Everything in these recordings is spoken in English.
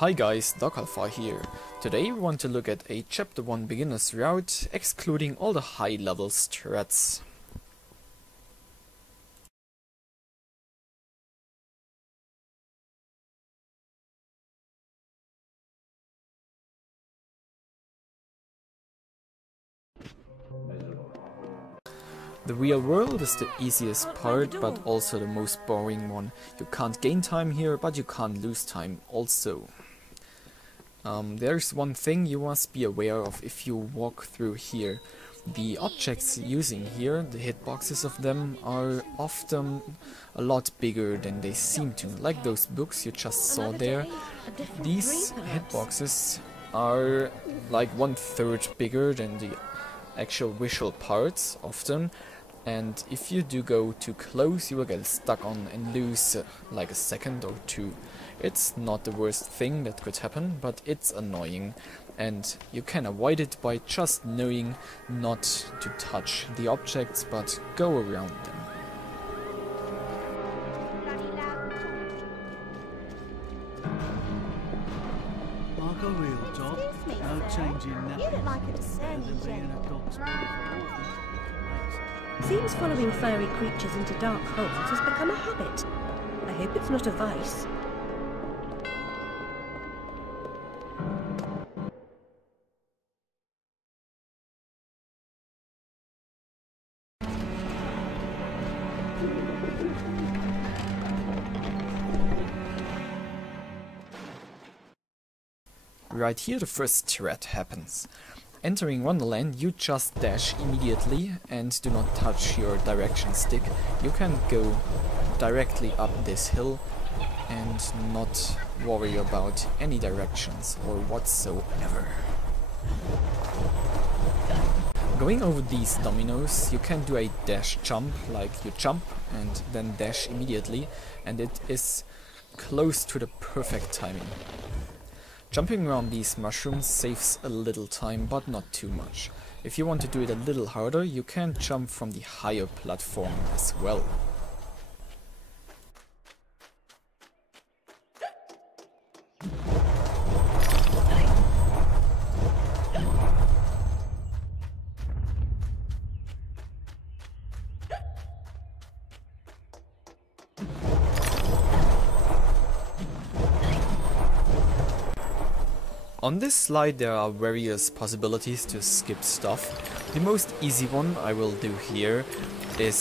Hi guys, Alpha here. Today we want to look at a Chapter 1 beginner's route, excluding all the high level strats. The real world is the easiest part, but also the most boring one. You can't gain time here, but you can't lose time also. There's one thing you must be aware of if you walk through here. The objects using here, the hitboxes of them, are often a lot bigger than they seem to. Like those books you just saw there. These hitboxes are like 1/3 bigger than the actual visual parts often. And if you do go too close, you will get stuck on and lose like a second or two. It's not the worst thing that could happen, but it's annoying, and you can avoid it by just knowing not to touch the objects, but go around them. Like a real job, no changing that. You look like a discerning gentleman. Seems following furry creatures into dark holes has become a habit. I hope it's not a vice. Right here the first threat happens. Entering Wonderland, you just dash immediately and do not touch your direction stick. You can go directly up this hill and not worry about any directions or whatsoever. Going over these dominoes, you can do a dash jump, like you jump and then dash immediately, and it is close to the perfect timing. Jumping around these mushrooms saves a little time, but not too much. If you want to do it a little harder, you can jump from the higher platform as well. On this slide there are various possibilities to skip stuff. The most easy one I will do here is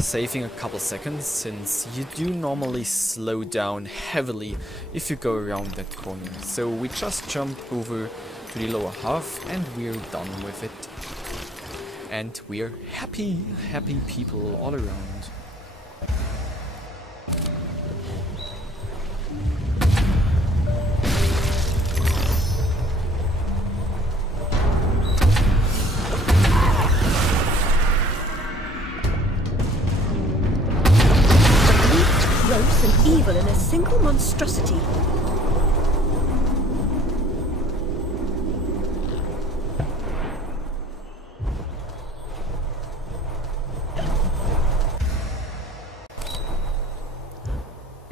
saving a couple seconds, since you do normally slow down heavily if you go around that corner. So we just jump over to the lower half and we're done with it. And we're happy people all around. Gross and evil in a single monstrosity.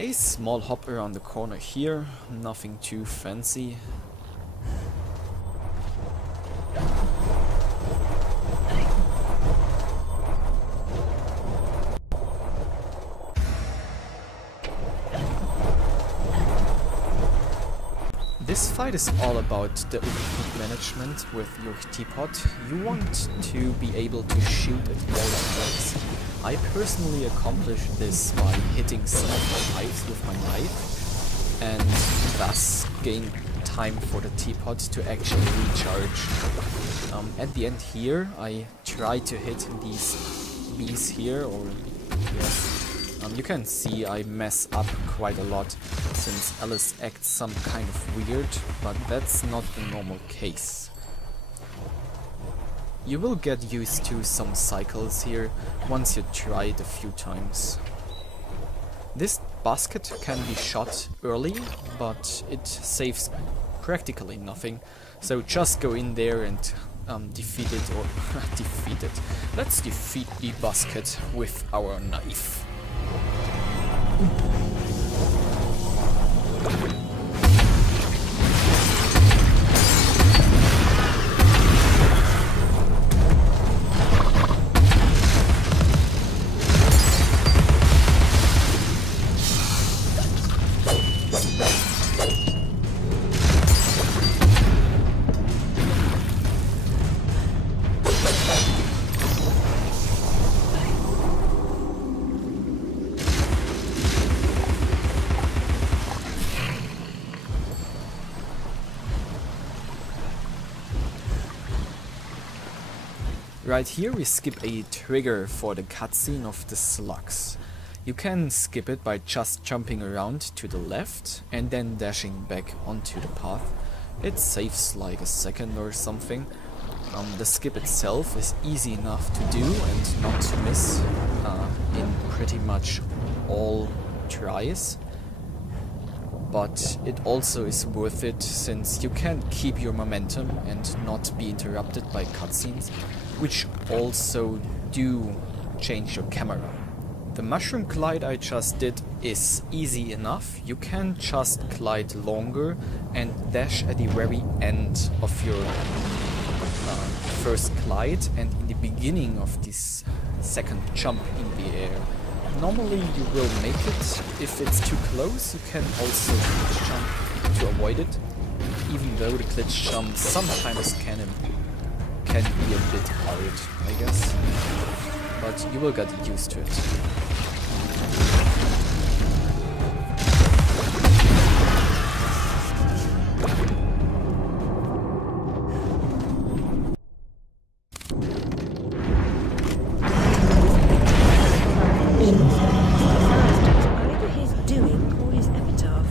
A small hop around the corner here, nothing too fancy. This fight is all about the overheat management with your teapot. You want to be able to shoot at all attacks. I personally accomplished this by hitting some of the pipes with my knife, and thus gain time for the teapot to actually recharge. At the end here, I try to hit these bees here, or yes. You can see I mess up quite a lot, since Alice acts some kind of weird, but that's not the normal case. You will get used to some cycles here once you try it a few times. This basket can be shot early, but it saves practically nothing, so just go in there and defeat it, or defeat it. Let's defeat the basket with our knife. Right here we skip a trigger for the cutscene of the slugs. You can skip it by just jumping around to the left and then dashing back onto the path. It saves like a second or something. The skip itself is easy enough to do and not to miss in pretty much all tries. But it also is worth it since you can keep your momentum and not be interrupted by cutscenes, which also do change your camera. The mushroom glide I just did is easy enough. You can just glide longer and dash at the very end of your first glide and in the beginning of this second jump in the air. Normally you will make it. If it's too close, you can also glitch jump to avoid it, even though the glitch jump sometimes can be a bit hard, I guess. But you will get used to it. Either his doing or his epitaph.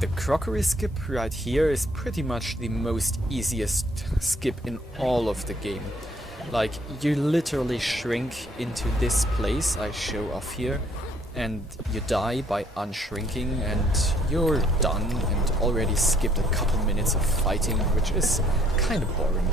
The crockery skip right here is pretty much the most easiest skip in all of the game. Like, you literally shrink into this place I show off here, and you die by unshrinking, and you're done and already skipped a couple minutes of fighting, which is kind of boring.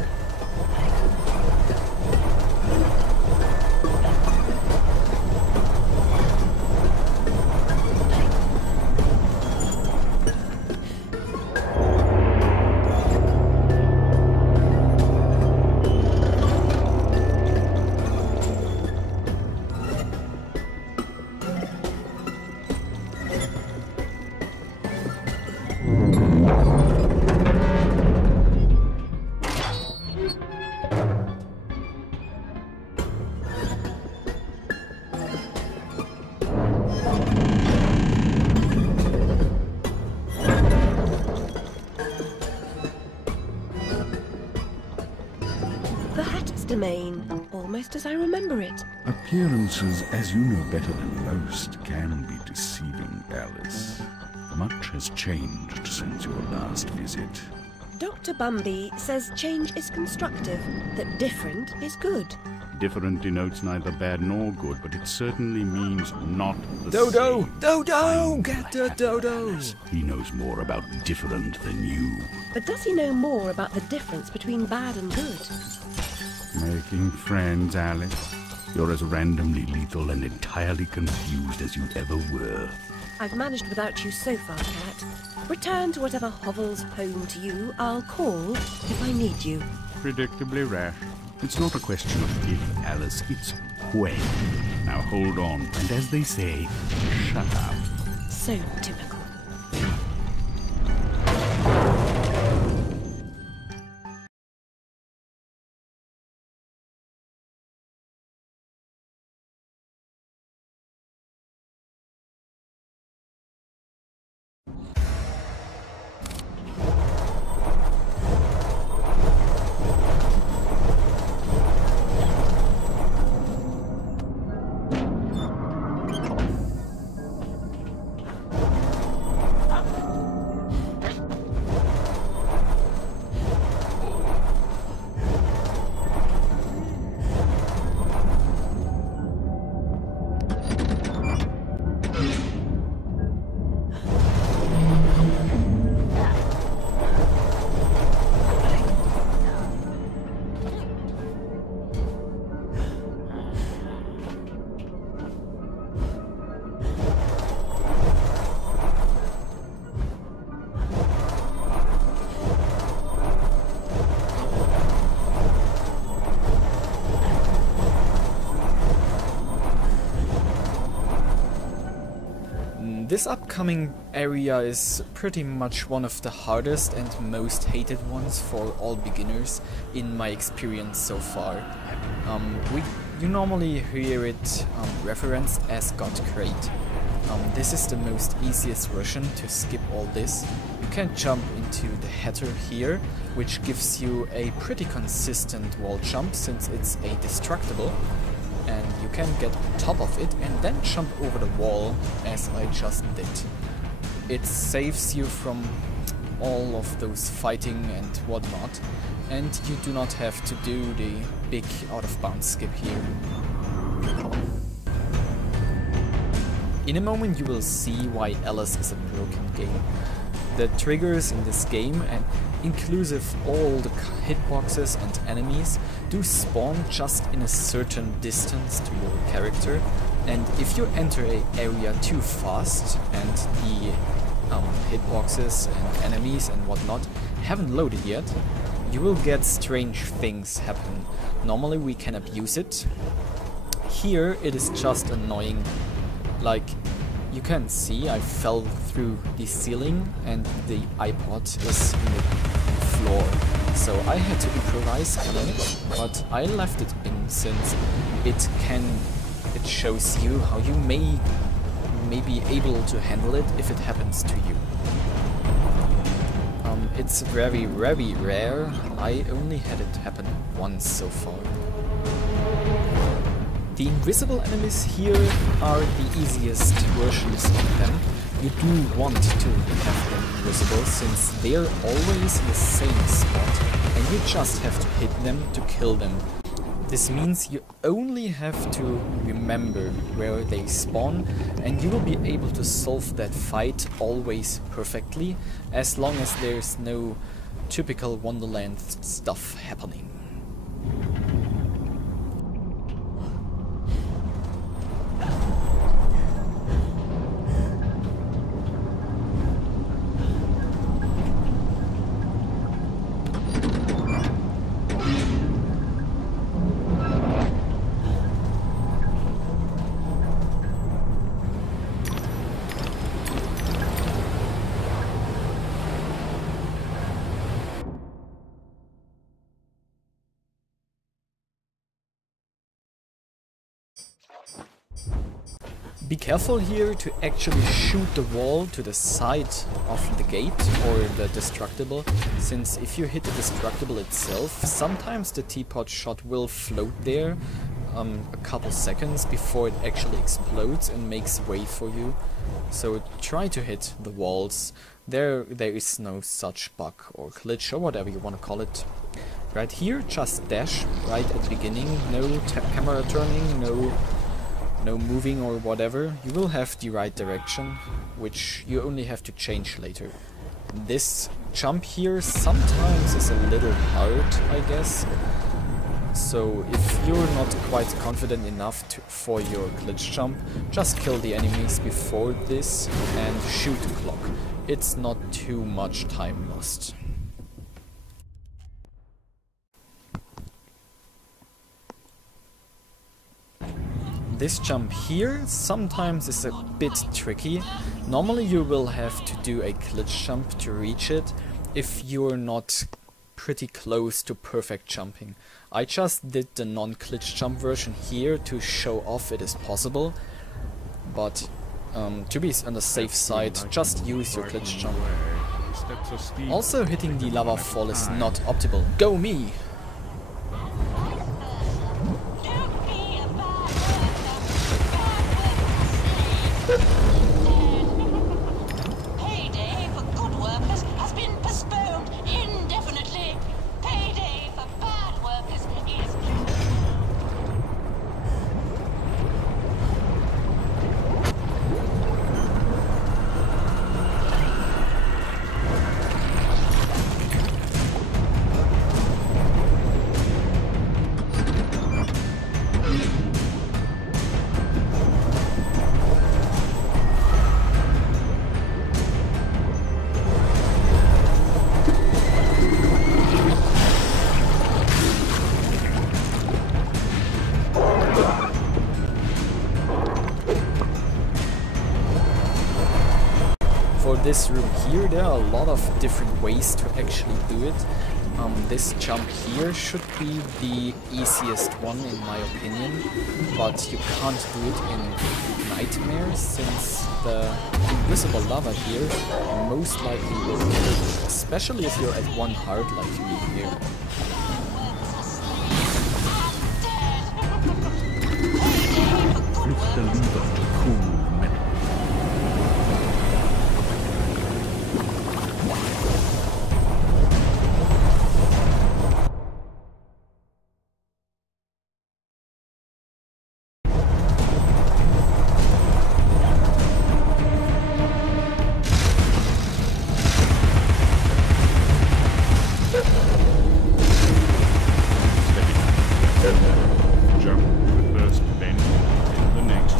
Domain, almost as I remember it. Appearances, as you know better than most, can be deceiving, Alice. Much has changed since your last visit. Dr. Bumby says change is constructive, that different is good. Different denotes neither bad nor good, but it certainly means not the Dodo! same. Dodo! Get the dodo! He knows more about different than you. But does he know more about the difference between bad and good? Making friends, Alice. You're as randomly lethal and entirely confused as you ever were. I've managed without you so far, Cat. Return to whatever hovels home to you. I'll call if I need you. Predictably rash. It's not a question of if, Alice, it's when. Now hold on, and as they say, shut up. So typical. This upcoming area is pretty much one of the hardest and most hated ones for all beginners in my experience so far. You normally hear it referenced as God Crate. This is the most easiest version to skip all this. You can jump into the header here, which gives you a pretty consistent wall jump since it's a destructible. And you can get on top of it and then jump over the wall, as I just did. It saves you from all of those fighting and whatnot, and you do not have to do the big out-of-bounds skip here. In a moment you will see why Alice is a broken game. The triggers in this game, and inclusive all the hitboxes and enemies, do spawn just in a certain distance to your character, and if you enter an area too fast and the hitboxes and enemies and whatnot haven't loaded yet, you will get strange things happen. Normally we can abuse it. Here it is just annoying. Like, you can see I fell through the ceiling and the iPod is in the floor. So I had to improvise killing it, but I left it in since it shows you how you may be able to handle it if it happens to you. It's very, very rare. I only had it happen once so far. The invisible enemies here are the easiest versions of them. You do want to have them invisible since they're always in the same spot and you just have to hit them to kill them. This means you only have to remember where they spawn and you will be able to solve that fight always perfectly, as long as there's no typical Wonderland stuff happening. Be careful here to actually shoot the wall to the side of the gate or the destructible, since if you hit the destructible itself, sometimes the teapot shot will float there a couple seconds before it actually explodes and makes way for you. So try to hit the walls. There is no such bug or glitch or whatever you want to call it. Right here, just dash right at the beginning, no camera turning, no moving or whatever. You will have the right direction, which you only have to change later. This jump here sometimes is a little hard, I guess. So if you're not quite confident enough for your glitch jump, just kill the enemies before this and shoot the clock. It's not too much time lost. This jump here sometimes is a bit tricky. Normally you will have to do a glitch jump to reach it if you're not pretty close to perfect jumping. I just did the non-glitch jump version here to show off it is possible, but to be on the safe side, just use your glitch jump. Also hitting the lava fall is not optimal. Go me! Payday for good workers has been postponed indefinitely. Payday for bad workers is... this room here, there are a lot of different ways to actually do it. This jump here should be the easiest one in my opinion, but you can't do it in Nightmare since the invisible lava here most likely will kill you, especially if you're at 1 heart like me here. Flip the lever to cool metal. Jump the first bend, then the next.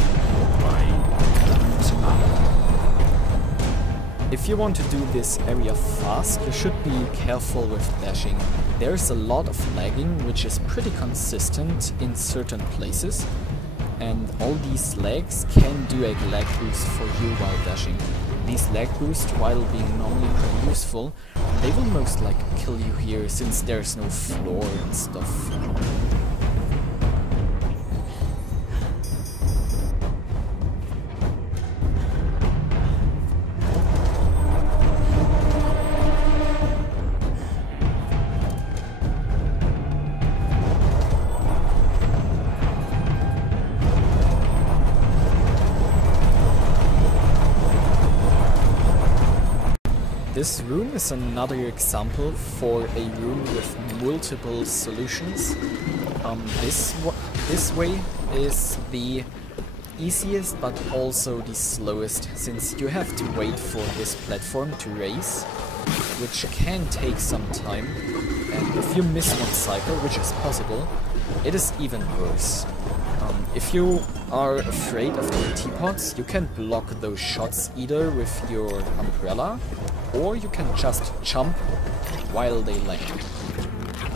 If you want to do this area fast, you should be careful with dashing. There's a lot of lagging, which is pretty consistent in certain places, and all these lags can do a lag boost for you while dashing. These lag boosts, while being normally pretty useful, they will most likely kill you here since there's no floor and stuff. This room is another example for a room with multiple solutions. This way is the easiest but also the slowest, since you have to wait for this platform to raise, which can take some time, and if you miss one cycle, which is possible, it is even worse. If you are afraid of the teapots, you can block those shots either with your umbrella, or you can just jump while they land.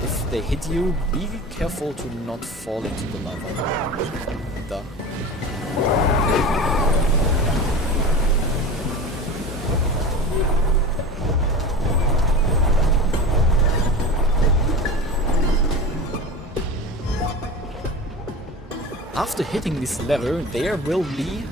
If they hit you, be careful to not fall into the lava. Duh. After hitting this lever, there will be,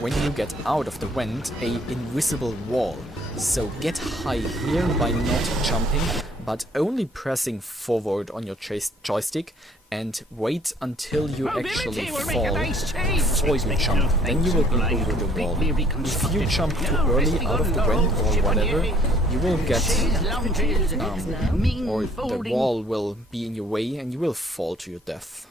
when you get out of the vent, a invisible wall. So get high here by not jumping, but only pressing forward on your joystick, and wait until you actually fall before you jump. Then you will be over the wall. If you jump too early out of the vent or whatever, you will get, or the wall will be in your way and you will fall to your death.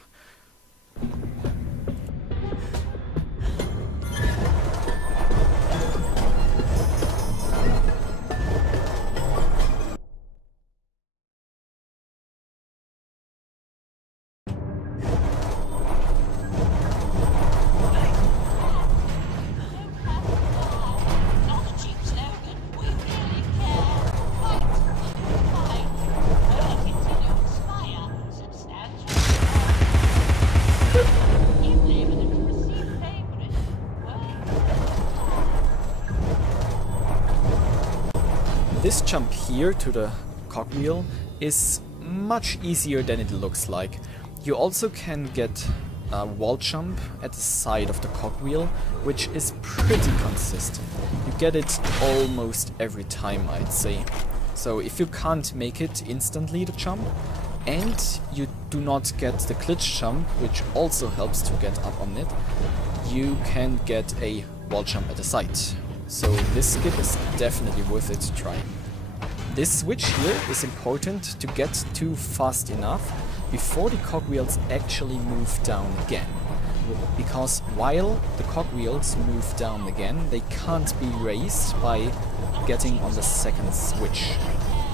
This jump here to the cogwheel is much easier than it looks like. You also can get a wall jump at the side of the cogwheel, which is pretty consistent. You get it almost every time, I'd say. So if you can't make it instantly, the jump, and you do not get the glitch jump, which also helps to get up on it, you can get a wall jump at the side. So this skip is definitely worth it to try. This switch here is important to get to fast enough before the cogwheels actually move down again. Because while the cogwheels move down again, they can't be raised by getting on the second switch.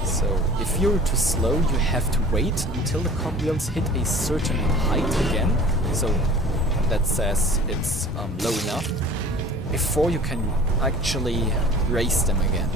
So if you're too slow, you have to wait until the cogwheels hit a certain height again, so that says it's low enough, before you can actually raise them again.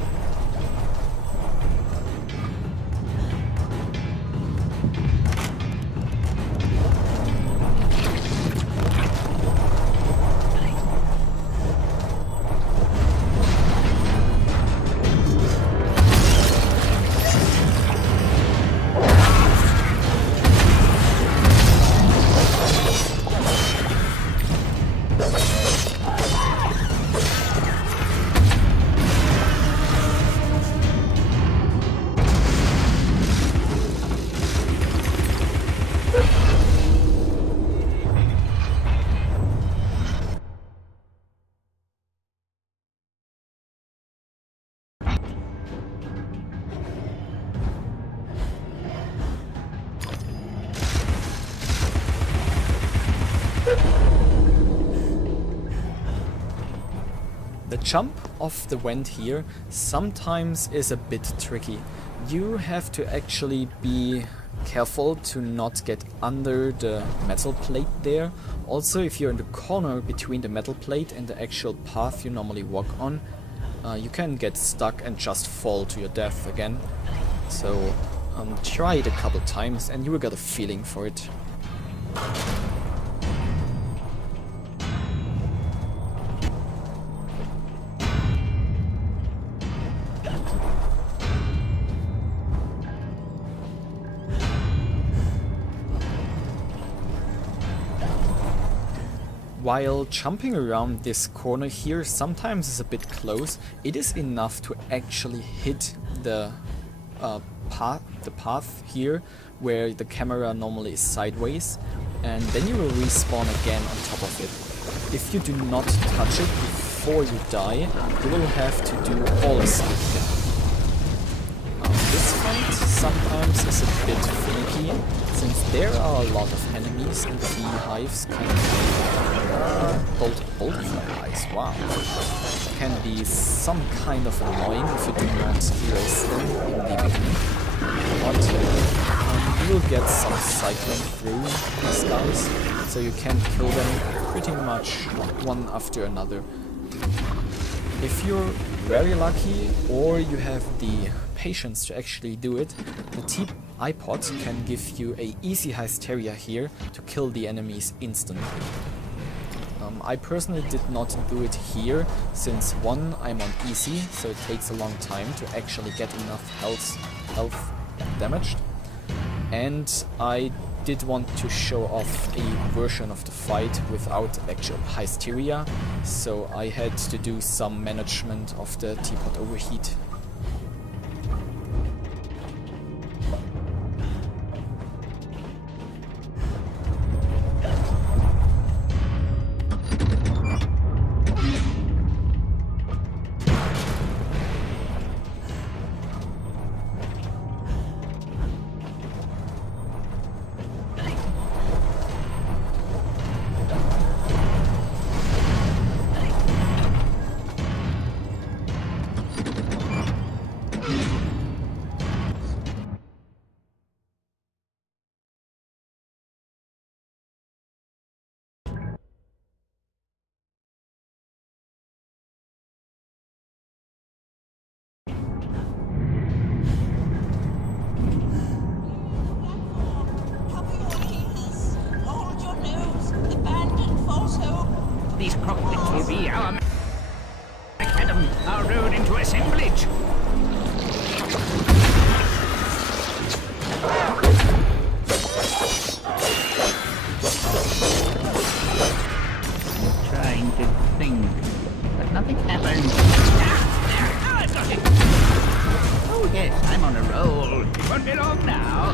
jump off the vent here sometimes is a bit tricky. You have to actually be careful to not get under the metal plate there. Also, if you're in the corner between the metal plate and the actual path you normally walk on, you can get stuck and just fall to your death again. So try it a couple times and you will get a feeling for it. While jumping around this corner here sometimes is a bit close, it is enough to actually hit the path here where the camera normally is sideways, and then you will respawn again on top of it. If you do not touch it before you die, you will have to do all the stuff. This fight sometimes is a bit finicky, since there are a lot of enemies and the beehives can be beehives, wow, can be some kind of annoying if you do not erase them in the beginning. But you will get some cycling through these guys, so you can kill them pretty much one after another. If you're very lucky or you have the patience to actually do it, the T-iPod can give you a easy hysteria here to kill the enemies instantly. I personally did not do it here, since one, I'm on easy, so it takes a long time to actually get enough health damaged, and I did want to show off a version of the fight without actual hysteria, so I had to do some management of the teapot overheat. These crockery our macadam are rode into assemblage. Trying to think, but nothing happened. Ah, I've got it. Oh yes, I'm on a roll. Won't be long now.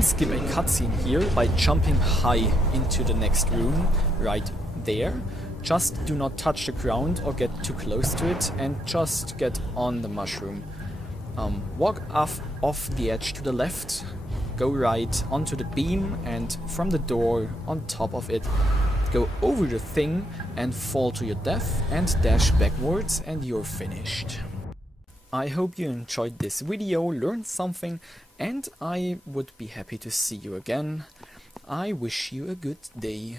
Skip a cutscene here by jumping high into the next room, right there. Just do not touch the ground or get too close to it, and just get on the mushroom. Walk off the edge to the left, go right onto the beam, and from the door on top of it, go over the thing and fall to your death and dash backwards, and you're finished. I hope you enjoyed this video, learned something, and I would be happy to see you again. I wish you a good day.